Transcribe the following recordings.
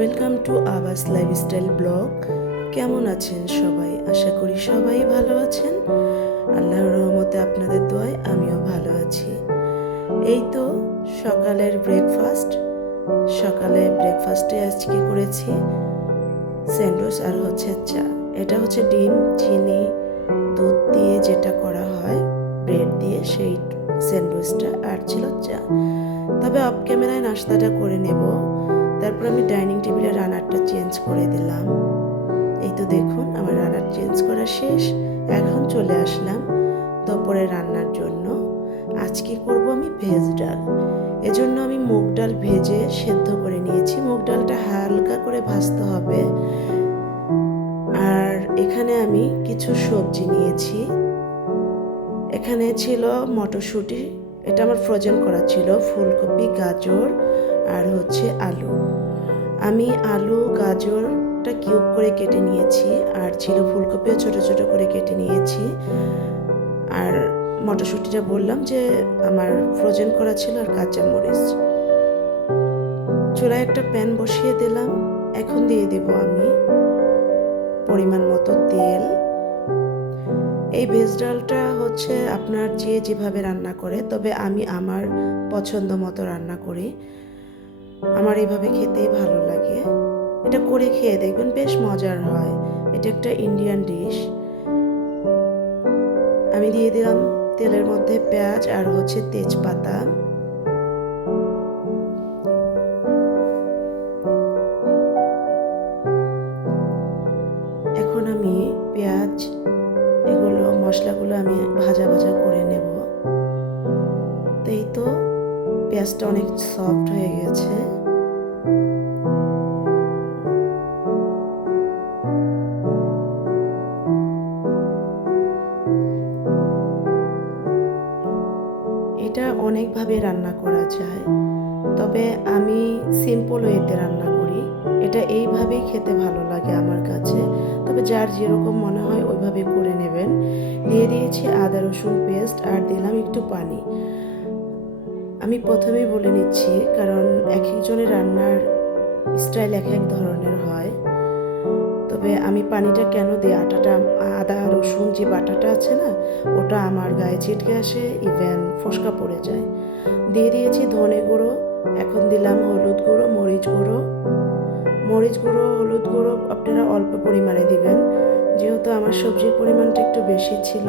Welcome to আবাস lifestyle blog. কেমন আছেন সবাই? আশা করি সবাই ভালো আছেন। আল্লাহর রহমতে আপনাদের দোয়ায় আমিও ভালো আছি। এই তো সকালের ব্রেকফাস্ট। সকালে ব্রেকফাস্টে আজকে করেছি স্যান্ডউইচ আর হচ্ছে চা। এটা হচ্ছে ডিম, চিনি, দুধ দিয়ে যেটা করা হয় ব্রেড দিয়ে, সেই স্যান্ডউইচটা, আর ছিল চা। তবে অফ ক্যামেরায় নাস্তাটা করে নেব। তারপর আমি ডাইনিং টেবিলে রানারটা চেঞ্জ করে দিলাম। এই তো দেখুন আমার রানার চেঞ্জ করা শেষ। এখন চলে আসলাম দুপুরে রান্নার জন্য। আজকে করব আমি ভেজ ডাল। এজন্য আমি মুগ ডাল ভেজে সেদ্ধ করে নিয়েছি। মুগ ডালটা হালকা করে ভাজতে হবে। আর এখানে আমি কিছু সবজি নিয়েছি। এখানে ছিল মটরশুঁটি, এটা আমার ফ্রোজেন করা ছিল, ফুলকপি, গাজর আর হচ্ছে আলু। আমি আলু গাজরটা কিউব করে কেটে নিয়েছি, আর ছিল ফুলকপিও ছোট ছোট করে কেটে নিয়েছি। আর মটরশুঁটিটা বললাম যে আমার ফ্রোজেন করা ছিল, আর কাঁচামরিচ। চুলায় একটা প্যান বসিয়ে দিলাম। এখন দিয়ে দেব আমি পরিমাণ মতো তেল। এই ভেজ ডালটা হচ্ছে আপনার যে যেভাবে রান্না করে, তবে আমি আমার পছন্দ মতো রান্না করি। আমার এইভাবে খেতেই ভালো লাগে। এটা করে খেয়ে দেখবেন, বেশ মজার হয়। এটা একটা ইন্ডিয়ান ডিশ। আমি দিয়ে দিলাম তেলের মধ্যে পেঁয়াজ আর হচ্ছে তেজপাতা। এখন আমি পেঁয়াজ, এগুলো মশলাগুলো আমি ভাজা ভাজা করে নেব। তো এই তো পেঁয়াজটা অনেক সফট হয়ে গেছে। এটা অনেকভাবে রান্না করা যায়, তবে আমি সিম্পল ওয়েতে রান্না করি। এটা এইভাবেই খেতে ভালো লাগে আমার কাছে। তবে যার যেরকম মনে হয় ওইভাবে করে নেবেন। দিয়ে দিয়েছি আদা রসুন পেস্ট, আর দিলাম একটু পানি। আমি প্রথমেই বলে নিচ্ছি, কারণ এক একজনের রান্নার স্টাইল এক এক ধরনের হয়। তবে আমি পানিটা কেন দিই, আদা রসুন যে বাটাটা আছে না, ওটা আমার গায়ে ছিটকে আসে, ইভেন ফোসকা পড়ে যায়। দিয়ে দিয়েছি ধনে গুঁড়ো। এখন দিলাম হলুদ গুঁড়ো, মরিচ গুঁড়ো, হলুদ গুঁড়ো আপনারা অল্প পরিমাণে দিবেন। যেহেতু আমার সবজির পরিমাণটা একটু বেশি ছিল,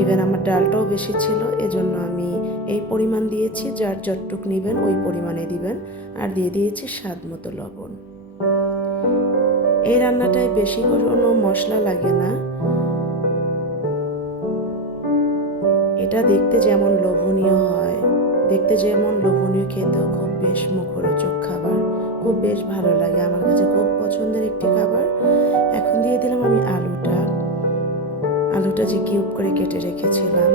ইভেন আমার ডালটাও বেশি ছিল, এজন্য আমি এই পরিমাণ দিয়েছি। যার যতটুক নেবেন ওই পরিমাণে দিবেন। আর দিয়ে দিয়েছি স্বাদ মতো লবণ। এই রান্নাটায় বেশি কোনো মশলা লাগে না। এটা দেখতে যেমন লোভনীয় হয়, খেতেও খুব বেশ মুখরোচক খাবার। খুব বেশ ভালো লাগে, আমার কাছে খুব পছন্দের একটি খাবার। এখন দিয়ে দিলাম আমি আলুটা যে কিউব করে কেটে রেখেছিলাম।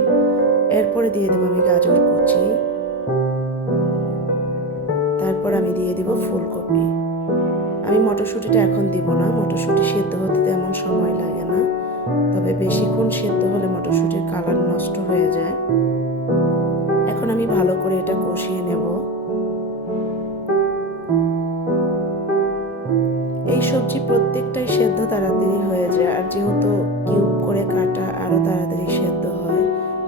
এরপরে দিয়ে দেবো আমি গাজর কুচি। তারপর আমি দিয়ে দেব ফুলকপি। আমি মটরশুঁটিটা এখন দিব না, মটরশুঁটি সেদ্ধ হতে তেমন সময় লাগে না। তবে বেশিক্ষণ সেদ্ধ হলে মটরশুঁটির কালার নষ্ট হয়ে যায়। এখন আমি ভালো করে এটা কষিয়ে নেব। এই সবজি প্রত্যেকটাই সেদ্ধ তাড়াতাড়ি হয়ে যায়, আর যেহেতু কিউব করে কাটা আরও তাড়াতাড়ি সেদ্ধ হয়।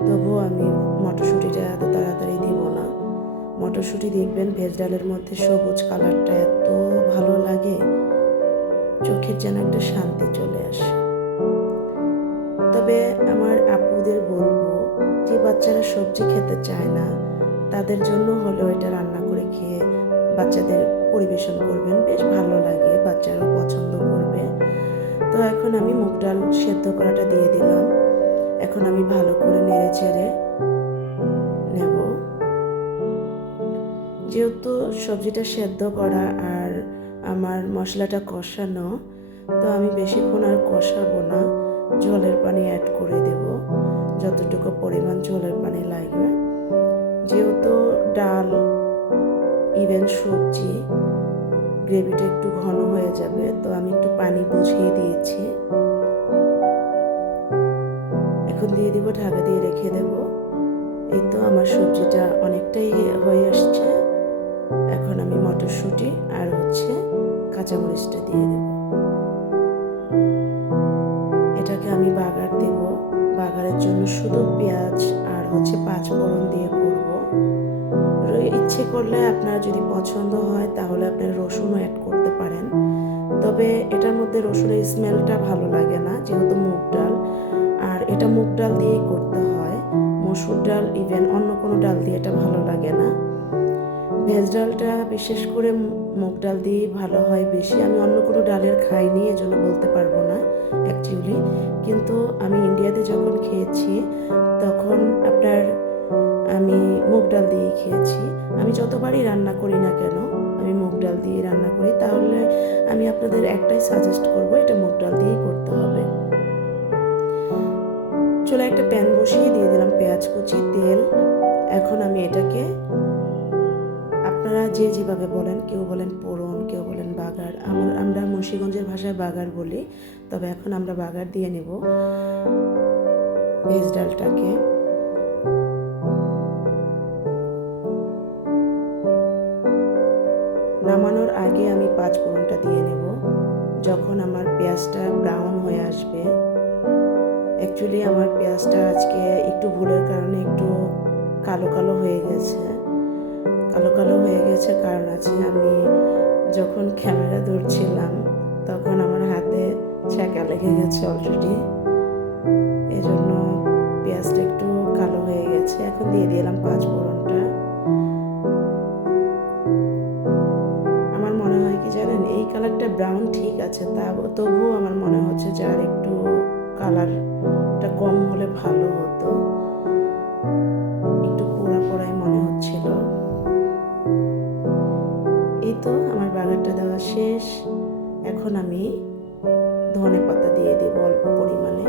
তবুও আমি মটরশুঁটিটা এত তাড়াতাড়ি দিব না। মটরশুঁটি দেখবেন ভেজ ডালের মধ্যে সবুজ কালারটা এত ভালো লাগে, চোখের যেন একটা শান্তি চলে আসে। তবে আমার আপুদের বলবো, যে বাচ্চারা সবজি খেতে চায় না, তাদের জন্য হলেও এটা রান্না করে খেয়ে বাচ্চাদের পরিবেশন করবেন, বেশ ভালো লাগে, বাচ্চারাও পছন্দ করবে। তো এখন আমি মুগ ডাল সেদ্ধ করাটা দিয়ে দিলাম। এখন আমি ভালো করে নেড়ে চেড়ে নেব। যেহেতু সবজিটা সেদ্ধ করা আর আমার মশলাটা কষানো, তো আমি বেশিক্ষণ আর কষাবো না, ঝোলের পানি অ্যাড করে দেব, যতটুকু পরিমাণ ঝোলের পানি লাগবে। যেহেতু ডাল ইভেন সবজি, গ্রেভিটা একটু ঘন হয়ে যাবে, তো আমি একটু পানি বুঝিয়ে দিয়েছি। এখন দিয়ে দিব, ঢাকা দিয়ে রেখে দেব। এই তো আমার সবজিটা অনেকটাই হয়ে আসছে। এখন আমি মটরশুঁটি আর হচ্ছে কাঁচামরিচটা দিয়ে দেব। এটাকে আমি বাগার দেব। বাগারের জন্য শুধু পেঁয়াজ আর হচ্ছে 5 ফোড়ন দিয়ে করব। ইচ্ছে করলে আপনার যদি পছন্দ হয় তাহলে আপনার রসুনও অ্যাড করতে পারেন, তবে এটার মধ্যে রসুনের স্মেলটা ভালো লাগে না যেহেতু মুগ ডাল, আর এটা মুগ ডাল দিয়েই করতে হয়। মসুর ডাল ইভেন অন্য কোনো ডাল দিয়ে এটা ভালো লাগে না। ভেজ ডালটা বিশেষ করে মুগ ডাল দিয়েই ভালো হয় বেশি। আমি অন্য কোনো ডালের খাইনি, এজন্য বলতে পারবো না অ্যাকচুয়ালি, কিন্তু আমি ইন্ডিয়াতে যখন খেয়েছি তখন আমি মুগ ডাল দিয়ে খেয়েছি। আমি যতবারই রান্না করি না কেন আমি মুগ ডাল দিয়ে রান্না করি, তাহলে আমি আপনাদের একটাই সাজেস্ট করব, এটা মুগ ডাল দিয়েই করতে হবে। চুলায় একটা প্যান বসিয়ে দিয়ে দিলাম পেঁয়াজ কুচি, তেল। এখন আমি এটাকে, আপনারা যে যেভাবে বলেন, কেউ বলেন পোড়ন, কেউ বলেন বাগার, আমরা মুন্সিগঞ্জের ভাষায় বাগার বলি, তবে এখন আমরা বাগার দিয়ে নেব ভেজ ডালটাকে। নামানোর আগে আমি 5 ফোড়নটা দিয়ে নেব। যখন আমার পেঁয়াজটা ব্রাউন হয়ে আসবে, অ্যাকচুয়ালি আমার পেঁয়াজটা আজকে একটু ভুলের কারণে একটু কালো কালো হয়ে গেছে। কারণ আছে, আমি যখন ক্যামেরা ধরছিলাম তখন আমার হাতে ছ্যাঁকা লেগে গেছে অলরেডি, এজন্য পেঁয়াজটা একটু কালো হয়ে গেছে। এখন দিয়ে দিলাম 5 ফোড়নটা। আমার মনে হয় কি জানেন, এই কালারটা ব্রাউন ঠিক আছে, তবুও আমার মনে হচ্ছে যে আর একটু কালারটা কম হলে ভালো হতো, একটু পোড়া পোড়াই মনে হচ্ছিল। এই তো আমার বাগারটা দেওয়া শেষ। এখন আমি ধনে পাতা দিয়ে দেব অল্প পরিমাণে।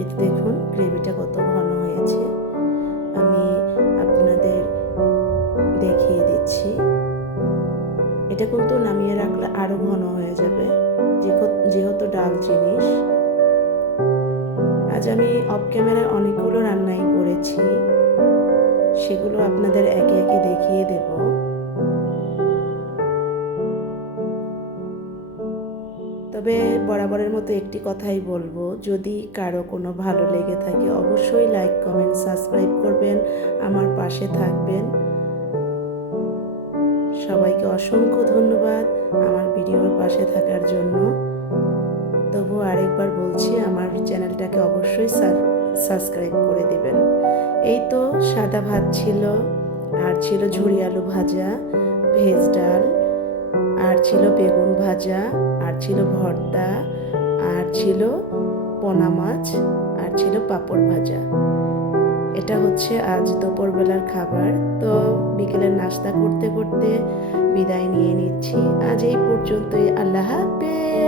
এই দেখুন গ্রেভিটা কত ঘন হয়েছে, আমি আপনাদের দেখিয়ে দিচ্ছি। এটা কিন্তু নামিয়ে রাখলে আরো ঘন হয়ে যাবে যেহেতু ডাল জিনিস। আজ আমি অফ ক্যামেরায় অনেকগুলো রান্নাই করেছি, সেগুলো আপনাদের একে একে দেখিয়ে দেব। তবে বরাবরের মতো একটি কথাই বলবো, যদি কারো কোনো ভালো লেগে থাকে অবশ্যই লাইক কমেন্ট সাবস্ক্রাইব করবেন, আমার পাশে থাকবেন। সবাইকে অসংখ্য ধন্যবাদ আমার ভিডিওর পাশে থাকার জন্য। তবু আরেকবার বলছি, আমার চ্যানেলটাকে অবশ্যই সাবস্ক্রাইব করে দেবেন। এই তো সাদা ভাত ছিল, আর ছিল ঝুরি আলু ভাজা, ভেজ ডাল, আর ছিল বেগুন ভাজা, আর ছিল ভর্তা, আর ছিল পোনা মাছ, আর ছিল পাঁপড় ভাজা। এটা হচ্ছে আজ দুপুরবেলার খাবার। তো বিকেলের নাস্তা করতে করতে বিদায় নিয়ে নিচ্ছি। আজ এই পর্যন্তই। আল্লাহ হাফেজ।